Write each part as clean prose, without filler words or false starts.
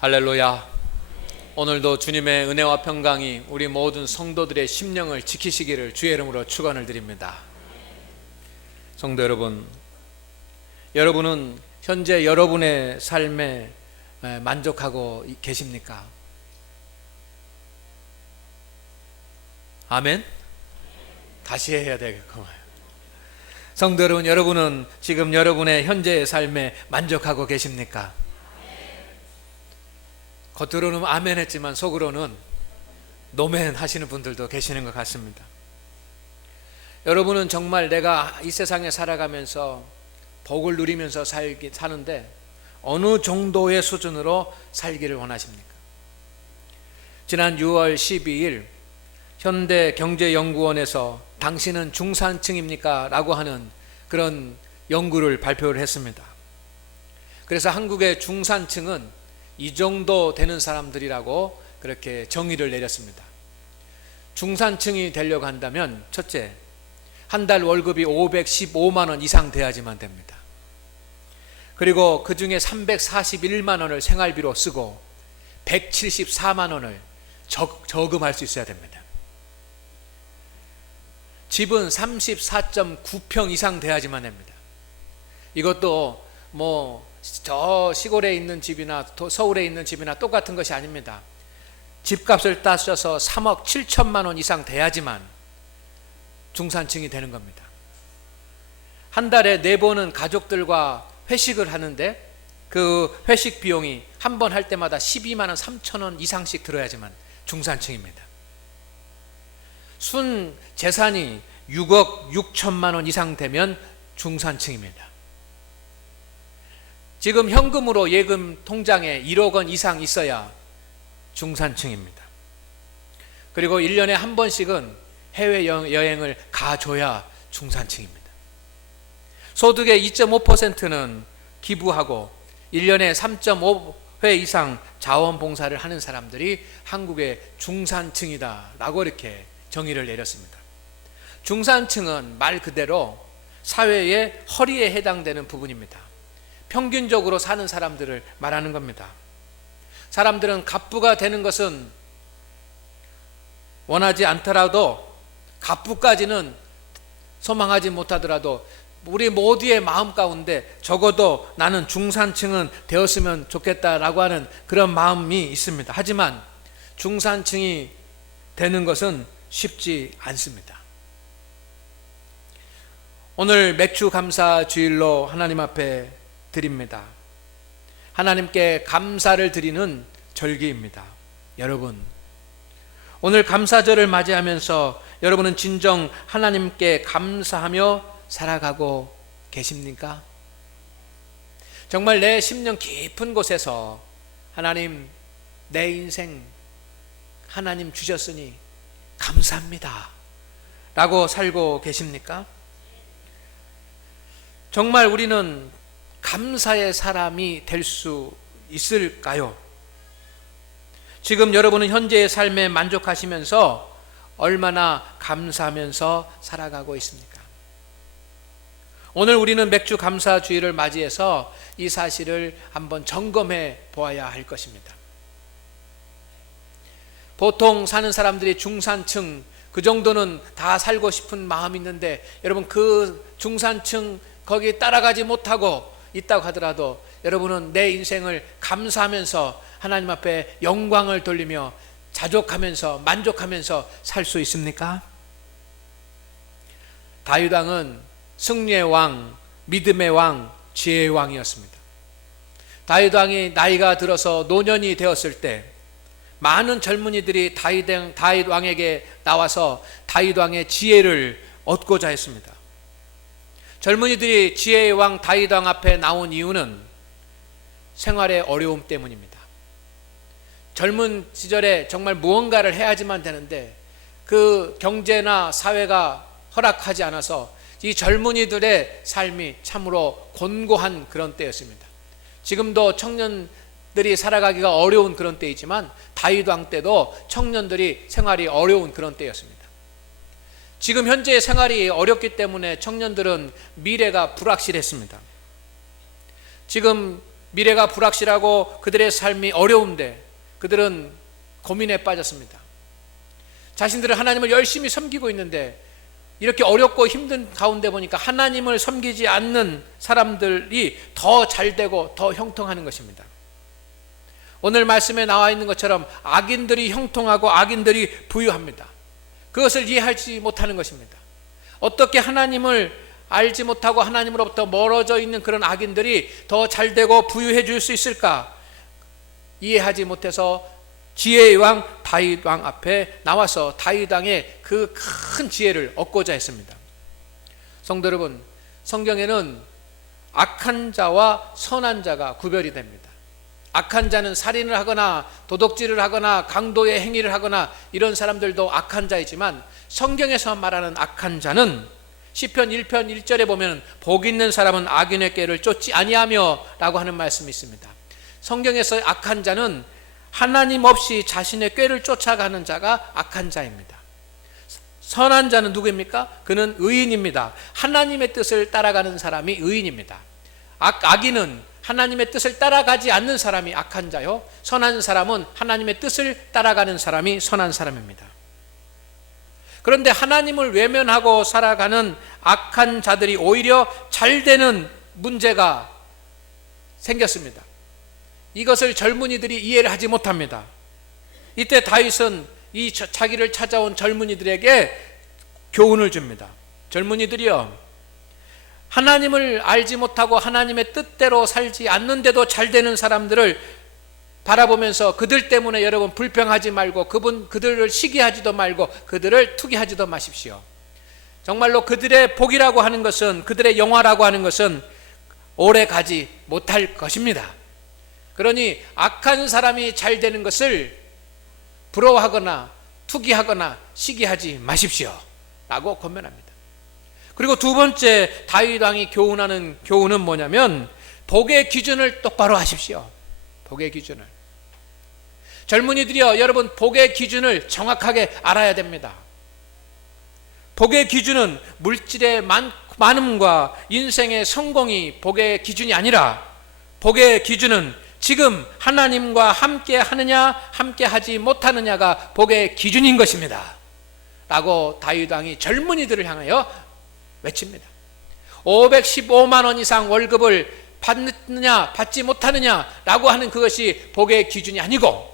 할렐루야. 오늘도 주님의 은혜와 평강이 우리 모든 성도들의 심령을 지키시기를 주의 이름으로 축원을 드립니다. 성도 여러분, 여러분은 현재 여러분의 삶에 만족하고 계십니까? 아멘? 다시 해야 되겠구만. 성도 여러분, 여러분은 지금 여러분의 현재의 삶에 만족하고 계십니까? 겉으로는 아멘 했지만 속으로는 노멘 하시는 분들도 계시는 것 같습니다. 여러분은 정말 내가 이 세상에 살아가면서 복을 누리면서 사는데 어느 정도의 수준으로 살기를 원하십니까? 지난 6월 12일 현대경제연구원에서 당신은 중산층입니까? 라고 하는 그런 연구를 발표를 했습니다. 그래서 한국의 중산층은 이 정도 되는 사람들이라고 그렇게 정의를 내렸습니다. 중산층이 되려고 한다면 첫째, 한 달 월급이 515만 원 이상 돼야지만 됩니다. 그리고 그 중에 341만 원을 생활비로 쓰고 174만 원을 저금할 수 있어야 됩니다. 집은 34.9평 이상 돼야지만 됩니다. 이것도 저 시골에 있는 집이나 서울에 있는 집이나 똑같은 것이 아닙니다. 집값을 따져서 3억 7천만 원 이상 돼야지만 중산층이 되는 겁니다. 한 달에 4번은 가족들과 회식을 하는데 그 회식 비용이 한 번 할 때마다 12만 원 3천 원 이상씩 들어야지만 중산층입니다. 순 재산이 6억 6천만 원 이상 되면 중산층입니다. 지금 현금으로 예금 통장에 1억 원 이상 있어야 중산층입니다. 그리고 1년에 한 번씩은 해외여행을 가줘야 중산층입니다. 소득의 2.5%는 기부하고 1년에 3.5회 이상 자원봉사를 하는 사람들이 한국의 중산층이다 라고 이렇게 정의를 내렸습니다. 중산층은 말 그대로 사회의 허리에 해당되는 부분입니다. 평균적으로 사는 사람들을 말하는 겁니다. 사람들은 갑부가 되는 것은 원하지 않더라도 갑부까지는 소망하지 못하더라도 우리 모두의 마음 가운데 적어도 나는 중산층은 되었으면 좋겠다라고 하는 그런 마음이 있습니다. 하지만 중산층이 되는 것은 쉽지 않습니다. 오늘 맥주 감사 주일로 하나님 앞에 드립니다. 하나님께 감사를 드리는 절기입니다. 여러분, 오늘 감사절을 맞이하면서 여러분은 진정 하나님께 감사하며 살아가고 계십니까? 정말 내 심령 깊은 곳에서 하나님, 내 인생 하나님 주셨으니 감사합니다 라고 살고 계십니까? 정말 우리는 감사의 사람이 될 수 있을까요? 지금 여러분은 현재의 삶에 만족하시면서 얼마나 감사하면서 살아가고 있습니까? 오늘 우리는 맥주 감사 주일을 맞이해서 이 사실을 한번 점검해 보아야 할 것입니다. 보통 사는 사람들이 중산층 그 정도는 다 살고 싶은 마음이 있는데 여러분 그 중산층 거기 따라가지 못하고 있다고 하더라도 여러분은 내 인생을 감사하면서 하나님 앞에 영광을 돌리며 자족하면서 만족하면서 살 수 있습니까? 다윗 왕은 승리의 왕, 믿음의 왕, 지혜의 왕이었습니다. 다윗 왕이 나이가 들어서 노년이 되었을 때 많은 젊은이들이 다윗 왕에게 나와서 다윗 왕의 지혜를 얻고자 했습니다. 젊은이들이 지혜의 왕 다윗 왕 앞에 나온 이유는 생활의 어려움 때문입니다. 젊은 시절에 정말 무언가를 해야지만 되는데 그 경제나 사회가 허락하지 않아서 이 젊은이들의 삶이 참으로 곤고한 그런 때였습니다. 지금도 청년들이 살아가기가 어려운 그런 때이지만 다윗 왕 때도 청년들이 생활이 어려운 그런 때였습니다. 지금 현재 생활이 어렵기 때문에 청년들은 미래가 불확실했습니다. 지금 미래가 불확실하고 그들의 삶이 어려운데 그들은 고민에 빠졌습니다. 자신들은 하나님을 열심히 섬기고 있는데 이렇게 어렵고 힘든 가운데 보니까 하나님을 섬기지 않는 사람들이 더 잘되고 더 형통하는 것입니다. 오늘 말씀에 나와 있는 것처럼 악인들이 형통하고 악인들이 부유합니다. 그것을 이해하지 못하는 것입니다. 어떻게 하나님을 알지 못하고 하나님으로부터 멀어져 있는 그런 악인들이 더 잘되고 부유해 줄 수 있을까? 이해하지 못해서 지혜의 왕 다윗 왕 앞에 나와서 다윗 왕의 그 큰 지혜를 얻고자 했습니다. 성도 여러분, 성경에는 악한 자와 선한 자가 구별이 됩니다. 악한 자는 살인을 하거나 도둑질을 하거나 강도의 행위를 하거나 이런 사람들도 악한 자이지만, 성경에서 말하는 악한 자는 시편 1편 1절에 보면 복 있는 사람은 악인의 꾀를 쫓지 아니하며 라고 하는 말씀이 있습니다. 성경에서 악한 자는 하나님 없이 자신의 꾀를 쫓아가는 자가 악한 자입니다. 선한 자는 누구입니까? 그는 의인입니다. 하나님의 뜻을 따라가는 사람이 의인입니다. 악인은 하나님의 뜻을 따라가지 않는 사람이 악한 자요, 선한 사람은 하나님의 뜻을 따라가는 사람이 선한 사람입니다. 그런데 하나님을 외면하고 살아가는 악한 자들이 오히려 잘 되는 문제가 생겼습니다. 이것을 젊은이들이 이해를 하지 못합니다. 이때 다윗은 이 자기를 찾아온 젊은이들에게 교훈을 줍니다. 젊은이들이요, 하나님을 알지 못하고 하나님의 뜻대로 살지 않는데도 잘 되는 사람들을 바라보면서 그들 때문에 여러분 불평하지 말고 그들을 시기하지도 말고 그들을 투기하지도 마십시오. 정말로 그들의 복이라고 하는 것은, 그들의 영화라고 하는 것은 오래 가지 못할 것입니다. 그러니 악한 사람이 잘 되는 것을 부러워하거나 투기하거나 시기하지 마십시오 라고 권면합니다. 그리고 두 번째 다윗 왕이 교훈하는 교훈은 뭐냐면, 복의 기준을 똑바로 하십시오. 복의 기준을. 젊은이들이여, 여러분 복의 기준을 정확하게 알아야 됩니다. 복의 기준은 물질의 많음과 인생의 성공이 복의 기준이 아니라, 복의 기준은 지금 하나님과 함께 하느냐 함께 하지 못하느냐가 복의 기준인 것입니다 라고 다윗 왕이 젊은이들을 향하여 외칩니다. 515만 원 이상 월급을 받느냐 받지 못하느냐 라고 하는 그것이 복의 기준이 아니고,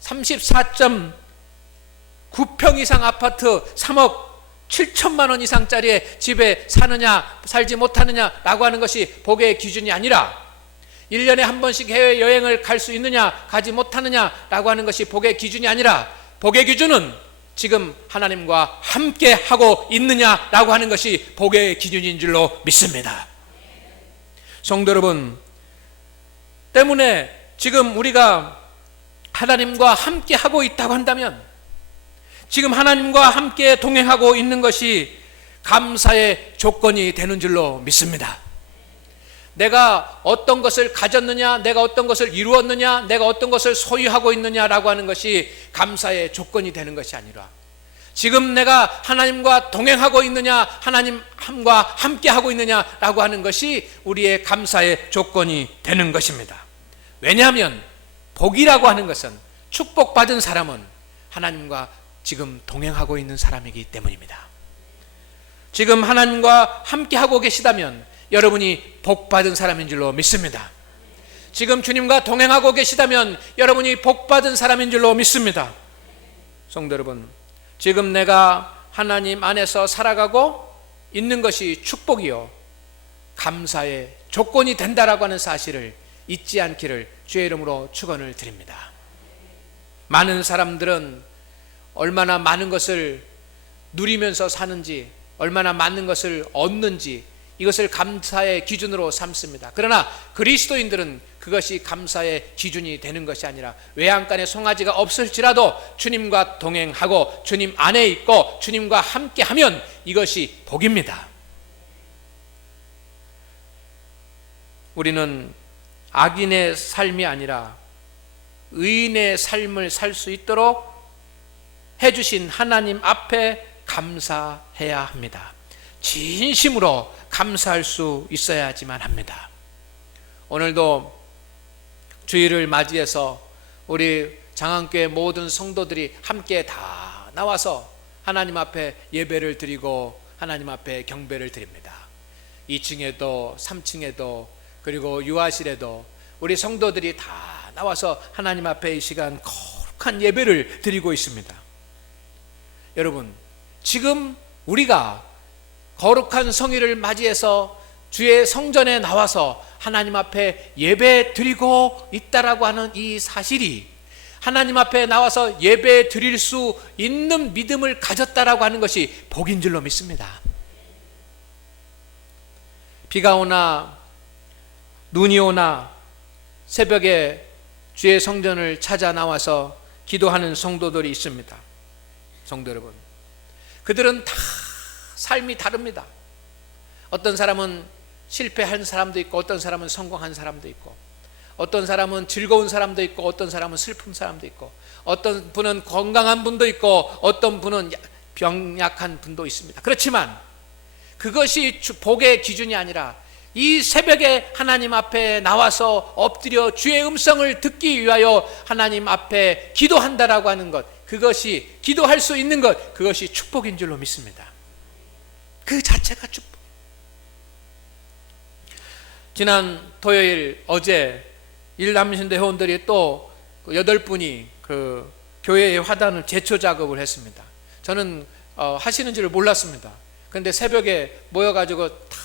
34.9평 이상 아파트 3억 7천만 원 이상짜리 집에 사느냐 살지 못하느냐 라고 하는 것이 복의 기준이 아니라, 1년에 한 번씩 해외여행을 갈 수 있느냐 가지 못하느냐 라고 하는 것이 복의 기준이 아니라, 복의 기준은 지금 하나님과 함께 하고 있느냐 라고 하는 것이 복의 기준인 줄로 믿습니다. 성도 여러분, 때문에 지금 우리가 하나님과 함께 하고 있다고 한다면, 지금 하나님과 함께 동행하고 있는 것이 감사의 조건이 되는 줄로 믿습니다. 내가 어떤 것을 가졌느냐, 내가 어떤 것을 이루었느냐, 내가 어떤 것을 소유하고 있느냐라고 하는 것이 감사의 조건이 되는 것이 아니라, 지금 내가 하나님과 동행하고 있느냐, 하나님과 함께하고 있느냐라고 하는 것이 우리의 감사의 조건이 되는 것입니다. 왜냐하면 복이라고 하는 것은, 축복받은 사람은 하나님과 지금 동행하고 있는 사람이기 때문입니다. 지금 하나님과 함께하고 계시다면 여러분이 복받은 사람인 줄로 믿습니다. 지금 주님과 동행하고 계시다면 여러분이 복받은 사람인 줄로 믿습니다. 성도 여러분, 지금 내가 하나님 안에서 살아가고 있는 것이 축복이요 감사의 조건이 된다라고 하는 사실을 잊지 않기를 주의 이름으로 축원을 드립니다. 많은 사람들은 얼마나 많은 것을 누리면서 사는지, 얼마나 많은 것을 얻는지, 이것을 감사의 기준으로 삼습니다. 그러나 그리스도인들은 그것이 감사의 기준이 되는 것이 아니라, 외양간에 송아지가 없을지라도 주님과 동행하고 주님 안에 있고 주님과 함께하면 이것이 복입니다. 우리는 악인의 삶이 아니라 의인의 삶을 살 수 있도록 해주신 하나님 앞에 감사해야 합니다. 진심으로 감사할 수 있어야지만 합니다. 오늘도 주일을 맞이해서 우리 장안교회 모든 성도들이 함께 다 나와서 하나님 앞에 예배를 드리고 하나님 앞에 경배를 드립니다. 2층에도 3층에도 그리고 유아실에도 우리 성도들이 다 나와서 하나님 앞에 이 시간 거룩한 예배를 드리고 있습니다. 여러분, 지금 우리가 거룩한 성일을 맞이해서 주의 성전에 나와서 하나님 앞에 예배 드리고 있다라고 하는 이 사실이 하나님 앞에 나와서 예배 드릴 수 있는 믿음을 가졌다라고 하는 것이 복인 줄로 믿습니다. 비가 오나 눈이 오나 새벽에 주의 성전을 찾아 나와서 기도하는 성도들이 있습니다. 성도 여러분, 그들은 다 삶이 다릅니다. 어떤 사람은 실패한 사람도 있고 어떤 사람은 성공한 사람도 있고 어떤 사람은 즐거운 사람도 있고 어떤 사람은 슬픈 사람도 있고 어떤 분은 건강한 분도 있고 어떤 분은 병약한 분도 있습니다. 그렇지만 그것이 복의 기준이 아니라 이 새벽에 하나님 앞에 나와서 엎드려 주의 음성을 듣기 위하여 하나님 앞에 기도한다라고 하는 것, 그것이 기도할 수 있는 것, 그것이 축복인 줄로 믿습니다. 그 자체가 축복. 지난 토요일 어제 일남신대 회원들이 또 8분이 그 교회의 화단을 제초 작업을 했습니다. 저는 하시는 줄을 몰랐습니다. 그런데 새벽에 모여가지고 다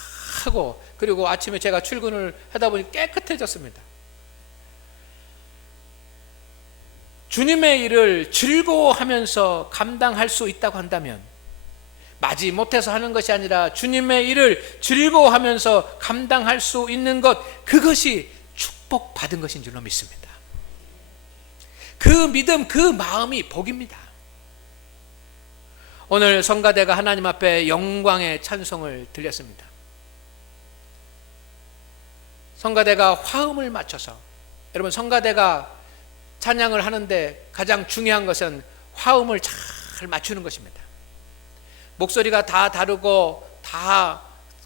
하고 그리고 아침에 제가 출근을 하다 보니 깨끗해졌습니다. 주님의 일을 즐거워하면서 감당할 수 있다고 한다면 마지 못해서 하는 것이 아니라 주님의 일을 즐거워하면서 감당할 수 있는 것, 그것이 축복받은 것인 줄로 믿습니다. 그 믿음, 그 마음이 복입니다. 오늘 성가대가 하나님 앞에 영광의 찬송을 드렸습니다. 성가대가 화음을 맞춰서, 여러분 성가대가 찬양을 하는데 가장 중요한 것은 화음을 잘 맞추는 것입니다. 목소리가 다 다르고 다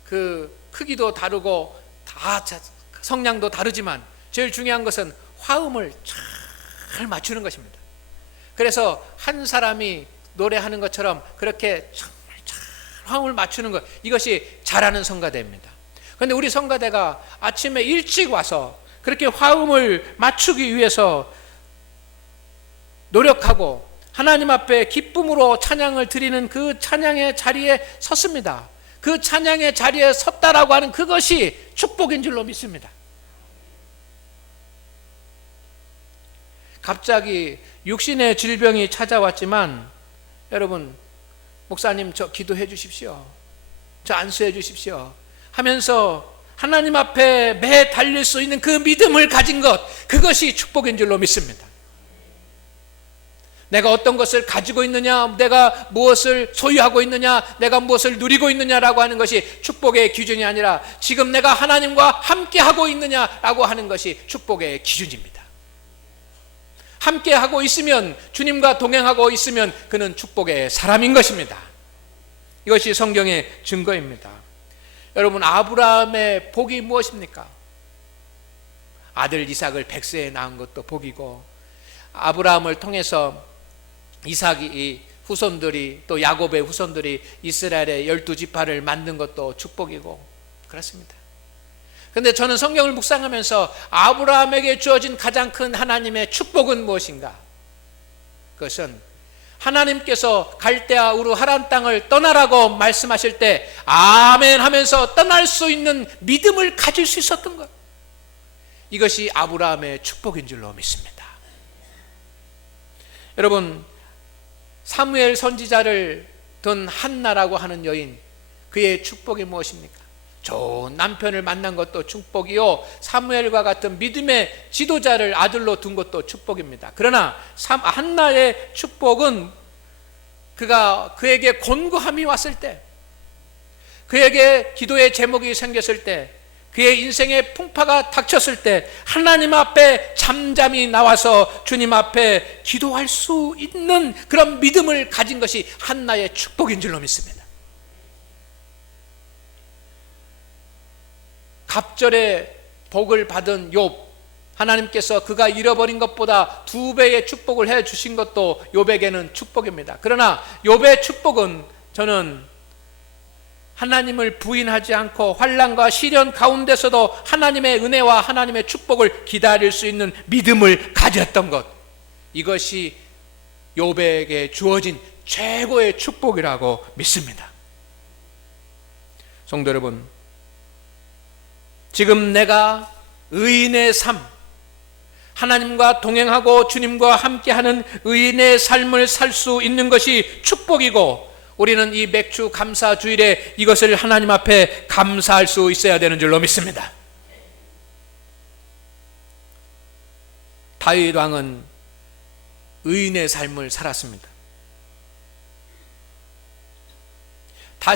그 크기도 다르고 다 성량도 다르지만 제일 중요한 것은 화음을 잘 맞추는 것입니다. 그래서 한 사람이 노래하는 것처럼 그렇게 잘 화음을 맞추는 것, 이것이 잘하는 성가대입니다. 그런데 우리 성가대가 아침에 일찍 와서 그렇게 화음을 맞추기 위해서 노력하고 하나님 앞에 기쁨으로 찬양을 드리는 그 찬양의 자리에 섰습니다. 그 찬양의 자리에 섰다라고 하는 그것이 축복인 줄로 믿습니다. 갑자기 육신의 질병이 찾아왔지만 여러분, 목사님 저 기도해 주십시오, 저 안수해 주십시오 하면서 하나님 앞에 매 달릴 수 있는 그 믿음을 가진 것, 그것이 축복인 줄로 믿습니다. 내가 어떤 것을 가지고 있느냐, 내가 무엇을 소유하고 있느냐, 내가 무엇을 누리고 있느냐라고 하는 것이 축복의 기준이 아니라 지금 내가 하나님과 함께하고 있느냐라고 하는 것이 축복의 기준입니다. 함께하고 있으면, 주님과 동행하고 있으면 그는 축복의 사람인 것입니다. 이것이 성경의 증거입니다. 여러분, 아브라함의 복이 무엇입니까? 아들 이삭을 100세에 낳은 것도 복이고, 아브라함을 통해서 이삭이 후손들이, 또 야곱의 후손들이 이스라엘의 12지파를 만든 것도 축복이고 그렇습니다. 그런데 저는 성경을 묵상하면서 아브라함에게 주어진 가장 큰 하나님의 축복은 무엇인가? 그것은 하나님께서 갈대아 우르 하란 땅을 떠나라고 말씀하실 때 아멘 하면서 떠날 수 있는 믿음을 가질 수 있었던 것, 이것이 아브라함의 축복인 줄로 믿습니다. 여러분, 사무엘 선지자를 둔 한나라고 하는 여인, 그의 축복이 무엇입니까? 좋은 남편을 만난 것도 축복이요, 사무엘과 같은 믿음의 지도자를 아들로 둔 것도 축복입니다. 그러나 한나의 축복은 그에게 곤고함이 왔을 때, 그에게 기도의 제목이 생겼을 때, 그의 인생의 풍파가 닥쳤을 때 하나님 앞에 잠잠히 나와서 주님 앞에 기도할 수 있는 그런 믿음을 가진 것이 한나의 축복인 줄로 믿습니다. 갑절의 복을 받은 욥, 하나님께서 그가 잃어버린 것보다 2배의 축복을 해 주신 것도 욥에게는 축복입니다. 그러나 욥의 축복은 저는 하나님을 부인하지 않고 환난과 시련 가운데서도 하나님의 은혜와 하나님의 축복을 기다릴 수 있는 믿음을 가졌던 것, 이것이 욥에게 주어진 최고의 축복이라고 믿습니다. 성도 여러분, 지금 내가 의인의 삶, 하나님과 동행하고 주님과 함께하는 의인의 삶을 살 수 있는 것이 축복이고, 우리는 이 맥주 감사 주일에 이것을 하나님 앞에 감사할 수 있어야 되는 줄로 믿습니다. 다윗 왕은 의인의 삶을 살았습니다.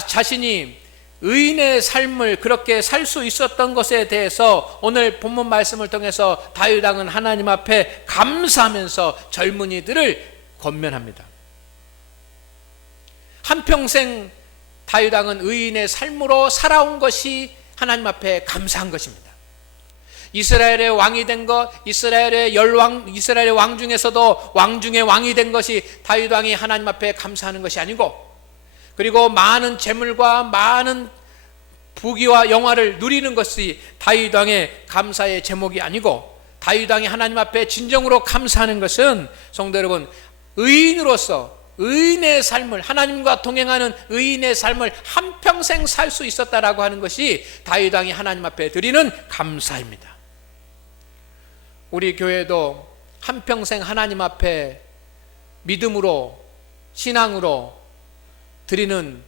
자신이 의인의 삶을 그렇게 살 수 있었던 것에 대해서 오늘 본문 말씀을 통해서 다윗 왕은 하나님 앞에 감사하면서 젊은이들을 권면합니다. 한평생 다윗 왕은 의인의 삶으로 살아온 것이 하나님 앞에 감사한 것입니다. 이스라엘의 왕이 된 것, 이스라엘의 왕 중에서도 왕 중에 왕이 된 것이 다윗 왕이 하나님 앞에 감사하는 것이 아니고, 그리고 많은 재물과 많은 부귀와 영화를 누리는 것이 다윗 왕의 감사의 제목이 아니고, 다윗 왕이 하나님 앞에 진정으로 감사하는 것은 성도 여러분, 의인으로서 의인의 삶을, 하나님과 동행하는 의인의 삶을 한평생 살 수 있었다라고 하는 것이 다윗 왕이 하나님 앞에 드리는 감사입니다. 우리 교회도 한평생 하나님 앞에 믿음으로, 신앙으로 드리는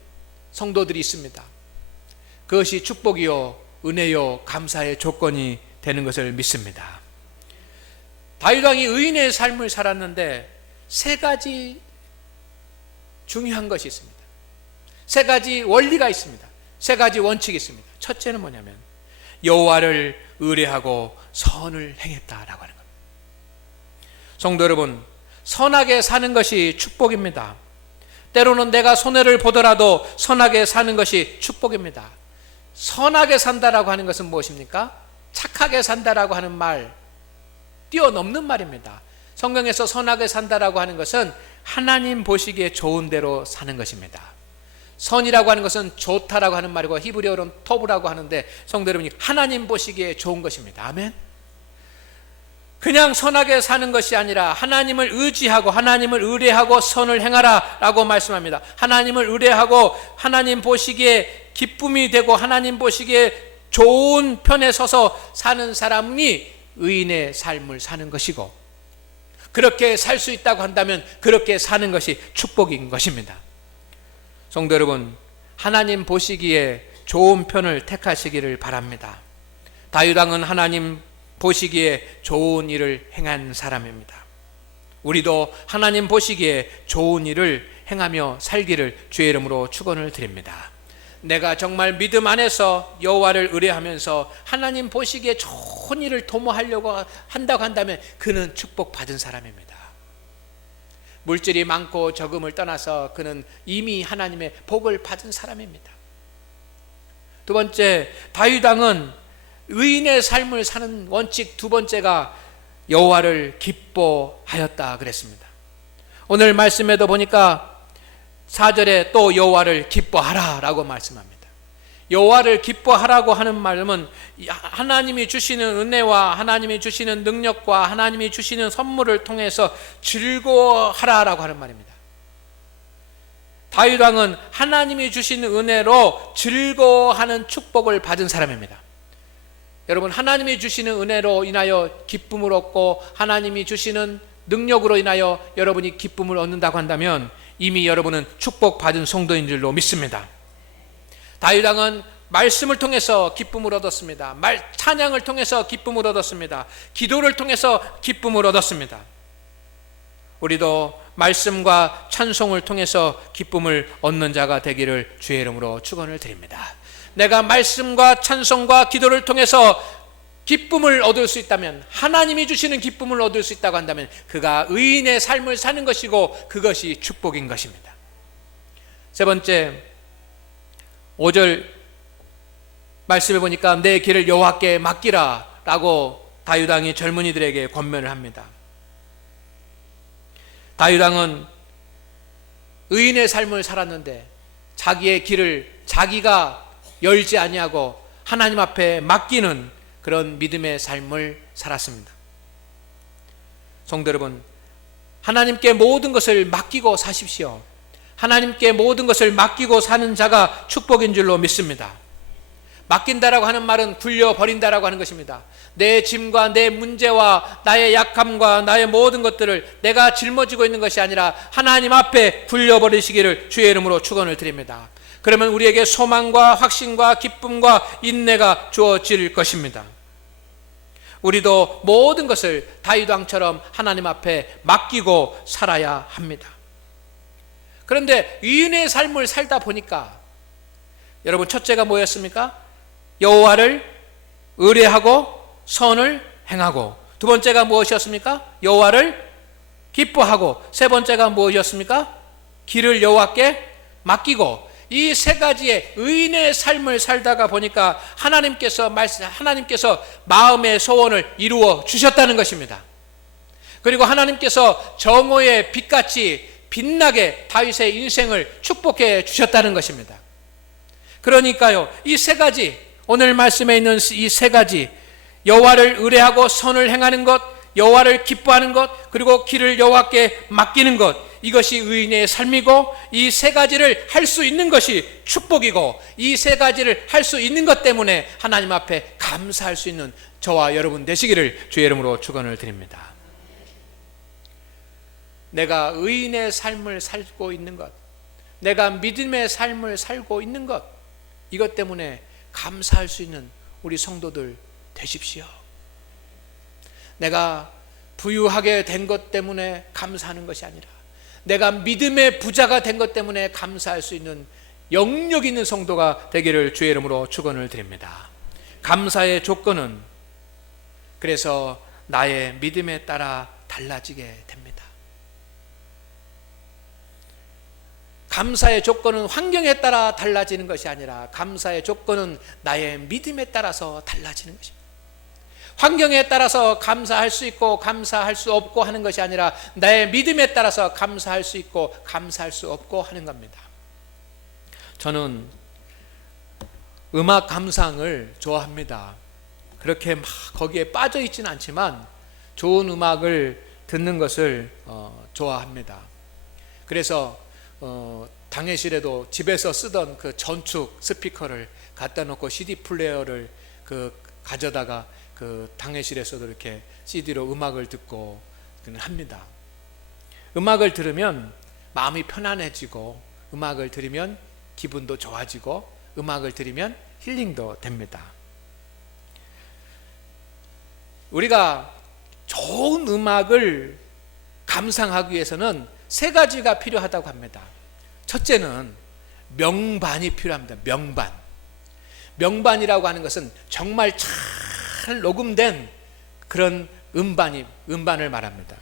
성도들이 있습니다. 그것이 축복이요, 은혜요, 감사의 조건이 되는 것을 믿습니다. 다윗 왕이 의인의 삶을 살았는데 세 가지 중요한 것이 있습니다. 세 가지 원리가 있습니다. 세 가지 원칙이 있습니다. 첫째는 뭐냐면 여호와를 의뢰하고 선을 행했다라고 하는 겁니다. 성도 여러분, 선하게 사는 것이 축복입니다. 때로는 내가 손해를 보더라도 선하게 사는 것이 축복입니다. 선하게 산다라고 하는 것은 무엇입니까? 착하게 산다라고 하는 말, 뛰어넘는 말입니다. 성경에서 선하게 산다라고 하는 것은 하나님 보시기에 좋은 대로 사는 것입니다. 선이라고 하는 것은 좋다라고 하는 말이고, 히브리어로는 토브라고 하는데, 성도 여러분이 하나님 보시기에 좋은 것입니다. 아멘. 그냥 선하게 사는 것이 아니라 하나님을 의지하고 하나님을 의뢰하고 선을 행하라 라고 말씀합니다. 하나님을 의뢰하고 하나님 보시기에 기쁨이 되고 하나님 보시기에 좋은 편에 서서 사는 사람이 의인의 삶을 사는 것이고, 그렇게 살 수 있다고 한다면 그렇게 사는 것이 축복인 것입니다. 성도 여러분, 하나님 보시기에 좋은 편을 택하시기를 바랍니다. 다윗 왕은 하나님 보시기에 좋은 일을 행한 사람입니다. 우리도 하나님 보시기에 좋은 일을 행하며 살기를 주의 이름으로 축원을 드립니다. 내가 정말 믿음 안에서 여호와를 의뢰하면서 하나님 보시기에 좋은 일을 도모하려고 한다고 한다면 그는 축복받은 사람입니다. 물질이 많고 적음을 떠나서 그는 이미 하나님의 복을 받은 사람입니다. 두 번째, 다윗 왕은 의인의 삶을 사는 원칙 두 번째가 여호와를 기뻐하였다 그랬습니다. 오늘 말씀에도 보니까 4절에 또 여호와를 기뻐하라 라고 말씀합니다. 여호와를 기뻐하라고 하는 말은 하나님이 주시는 은혜와 하나님이 주시는 능력과 하나님이 주시는 선물을 통해서 즐거워하라라고 하는 말입니다. 다윗 왕은 하나님이 주시는 은혜로 즐거워하는 축복을 받은 사람입니다. 여러분, 하나님이 주시는 은혜로 인하여 기쁨을 얻고 하나님이 주시는 능력으로 인하여 여러분이 기쁨을 얻는다고 한다면 이미 여러분은 축복받은 성도인 줄로 믿습니다. 다윗 왕은 말씀을 통해서 기쁨을 얻었습니다. 찬양을 통해서 기쁨을 얻었습니다. 기도를 통해서 기쁨을 얻었습니다. 우리도 말씀과 찬송을 통해서 기쁨을 얻는 자가 되기를 주의 이름으로 축원을 드립니다. 내가 말씀과 찬송과 기도를 통해서 기쁨을 얻을 수 있다면, 하나님이 주시는 기쁨을 얻을 수 있다고 한다면 그가 의인의 삶을 사는 것이고 그것이 축복인 것입니다. 세 번째, 5절 말씀해 보니까 내 길을 여호와께 맡기라 라고 다윗 왕이 젊은이들에게 권면을 합니다. 다윗 왕은 의인의 삶을 살았는데 자기의 길을 자기가 열지 아니하고 하나님 앞에 맡기는 그런 믿음의 삶을 살았습니다. 성도 여러분, 하나님께 모든 것을 맡기고 사십시오. 하나님께 모든 것을 맡기고 사는 자가 축복인 줄로 믿습니다. 맡긴다라고 하는 말은 굴려버린다라고 하는 것입니다. 내 짐과 내 문제와 나의 약함과 나의 모든 것들을 내가 짊어지고 있는 것이 아니라 하나님 앞에 굴려버리시기를 주의 이름으로 축원을 드립니다. 그러면 우리에게 소망과 확신과 기쁨과 인내가 주어질 것입니다. 우리도 모든 것을 다윗 왕처럼 하나님 앞에 맡기고 살아야 합니다. 그런데 의인의 삶을 살다 보니까 여러분, 첫째가 뭐였습니까? 여호와를 의뢰하고 선을 행하고, 두 번째가 무엇이었습니까? 여호와를 기뻐하고, 세 번째가 무엇이었습니까? 길을 여호와께 맡기고, 이 세 가지의 의인의 삶을 살다가 보니까 하나님께서 마음의 소원을 이루어 주셨다는 것입니다. 그리고 하나님께서 정오의 빛같이 빛나게 다윗의 인생을 축복해 주셨다는 것입니다. 그러니까요, 이 세 가지, 오늘 말씀에 있는 이 세 가지, 여호와를 의뢰하고 선을 행하는 것, 여호와를 기뻐하는 것, 그리고 길을 여호와께 맡기는 것, 이것이 의인의 삶이고, 이 세 가지를 할 수 있는 것이 축복이고, 이 세 가지를 할 수 있는 것 때문에 하나님 앞에 감사할 수 있는 저와 여러분 되시기를 주의 이름으로 축원을 드립니다. 내가 의인의 삶을 살고 있는 것, 내가 믿음의 삶을 살고 있는 것, 이것 때문에 감사할 수 있는 우리 성도들 되십시오. 내가 부유하게 된 것 때문에 감사하는 것이 아니라 내가 믿음의 부자가 된 것 때문에 감사할 수 있는 영력 있는 성도가 되기를 주의 이름으로 축원을 드립니다. 감사의 조건은 그래서 나의 믿음에 따라 달라지게 됩니다. 감사의 조건은 환경에 따라 달라지는 것이 아니라 감사의 조건은 나의 믿음에 따라서 달라지는 것입니다. 환경에 따라서 감사할 수 있고 감사할 수 없고 하는 것이 아니라 나의 믿음에 따라서 감사할 수 있고 감사할 수 없고 하는 겁니다. 저는 음악 감상을 좋아합니다. 그렇게 막 거기에 빠져 있지는 않지만 좋은 음악을 듣는 것을 좋아합니다. 그래서 당회실에도 집에서 쓰던 그 전축 스피커를 갖다 놓고 CD 플레이어를 가져다가 그 당회실에서도 이렇게 CD로 음악을 듣고 합니다. 음악을 들으면 마음이 편안해지고, 음악을 들으면 기분도 좋아지고, 음악을 들으면 힐링도 됩니다. 우리가 좋은 음악을 감상하기 위해서는 세 가지가 필요하다고 합니다. 첫째는 명반이 필요합니다. 명반이라고 하는 것은 정말 잘 녹음된 그런 음반을 말합니다.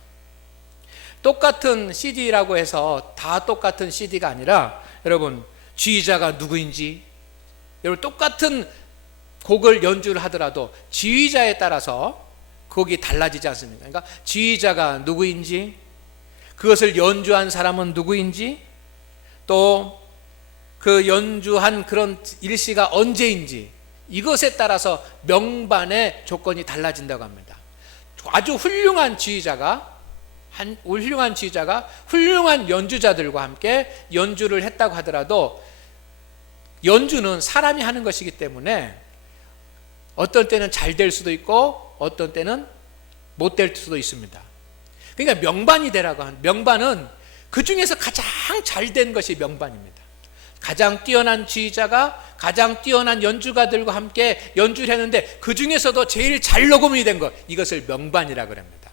똑같은 CD라고 해서 다 똑같은 CD가 아니라, 여러분, 지휘자가 누구인지, 여러분 똑같은 곡을 연주를 하더라도 지휘자에 따라서 곡이 달라지지 않습니까? 그러니까 지휘자가 누구인지, 그것을 연주한 사람은 누구인지, 또 그 연주한 그런 일시가 언제인지, 이것에 따라서 명반의 조건이 달라진다고 합니다. 아주 훌륭한 지휘자가 훌륭한 연주자들과 함께 연주를 했다고 하더라도 연주는 사람이 하는 것이기 때문에 어떤 때는 잘 될 수도 있고 어떤 때는 못 될 수도 있습니다. 그러니까 명반은 그 중에서 가장 잘 된 것이 명반입니다. 가장 뛰어난 지휘자가 가장 뛰어난 연주가들과 함께 연주를 했는데 그 중에서도 제일 잘 녹음이 된 것, 이것을 명반이라고 합니다.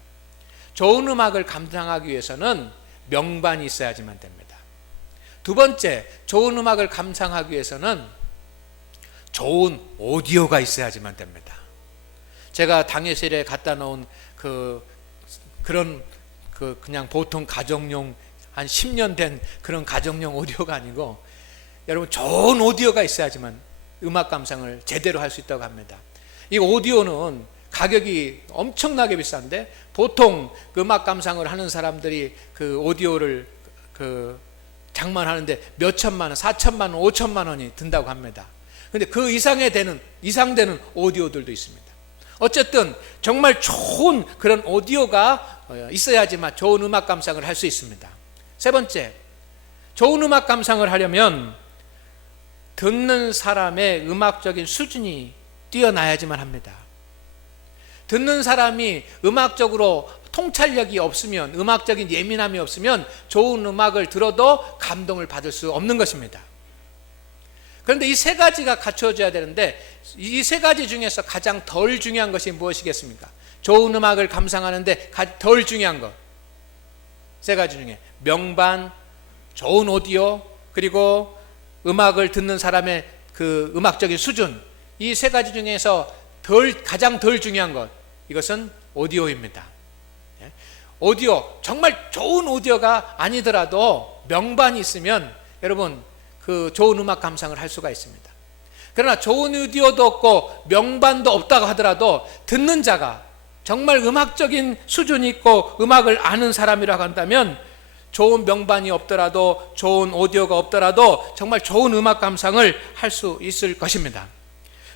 좋은 음악을 감상하기 위해서는 명반이 있어야지만 됩니다. 두 번째, 좋은 음악을 감상하기 위해서는 좋은 오디오가 있어야지만 됩니다. 제가 당회실에 갖다 놓은 그냥 보통 가정용 한 10년 된 그런 가정용 오디오가 아니고, 여러분 좋은 오디오가 있어야지만 음악 감상을 제대로 할 수 있다고 합니다. 이 오디오는 가격이 엄청나게 비싼데 보통 그 음악 감상을 하는 사람들이 그 오디오를 그 장만하는데 몇 천만 원, 4천만 원, 5천만 원이 든다고 합니다. 근데 그 이상 되는 오디오들도 있습니다. 어쨌든 정말 좋은 그런 오디오가 있어야지만 좋은 음악 감상을 할 수 있습니다. 세 번째, 좋은 음악 감상을 하려면 듣는 사람의 음악적인 수준이 뛰어나야지만 합니다. 듣는 사람이 음악적으로 통찰력이 없으면, 음악적인 예민함이 없으면 좋은 음악을 들어도 감동을 받을 수 없는 것입니다. 그런데 이 세 가지가 갖춰져야 되는데 이 세 가지 중에서 가장 덜 중요한 것이 무엇이겠습니까? 좋은 음악을 감상하는데 덜 중요한 것 세 가지 중에 명반, 좋은 오디오, 그리고 음악을 듣는 사람의 그 음악적인 수준, 이 세 가지 중에서 가장 덜 중요한 것, 이것은 오디오입니다. 오디오, 정말 좋은 오디오가 아니더라도 명반이 있으면 여러분 그 좋은 음악 감상을 할 수가 있습니다. 그러나 좋은 오디오도 없고 명반도 없다고 하더라도 듣는 자가 정말 음악적인 수준이 있고 음악을 아는 사람이라고 한다면 좋은 명반이 없더라도 좋은 오디오가 없더라도 정말 좋은 음악 감상을 할 수 있을 것입니다.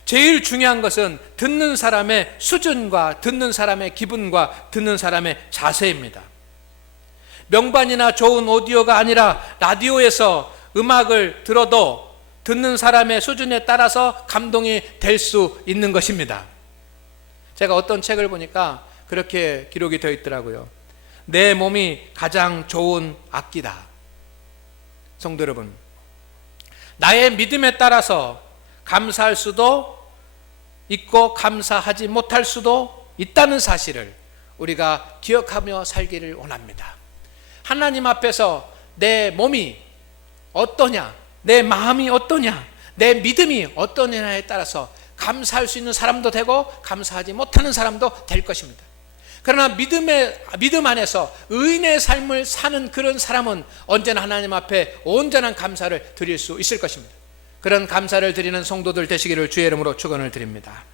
제일 중요한 것은 듣는 사람의 수준과 듣는 사람의 기분과 듣는 사람의 자세입니다. 명반이나 좋은 오디오가 아니라 라디오에서 음악을 들어도 듣는 사람의 수준에 따라서 감동이 될 수 있는 것입니다. 제가 어떤 책을 보니까 그렇게 기록이 되어 있더라고요. 내 몸이 가장 좋은 악기다. 성도 여러분, 나의 믿음에 따라서 감사할 수도 있고 감사하지 못할 수도 있다는 사실을 우리가 기억하며 살기를 원합니다. 하나님 앞에서 내 몸이 어떠냐, 내 마음이 어떠냐, 내 믿음이 어떠냐에 따라서 감사할 수 있는 사람도 되고 감사하지 못하는 사람도 될 것입니다. 그러나 믿음 안에서 의인의 삶을 사는 그런 사람은 언제나 하나님 앞에 온전한 감사를 드릴 수 있을 것입니다. 그런 감사를 드리는 성도들 되시기를 주의 이름으로 축원을 드립니다.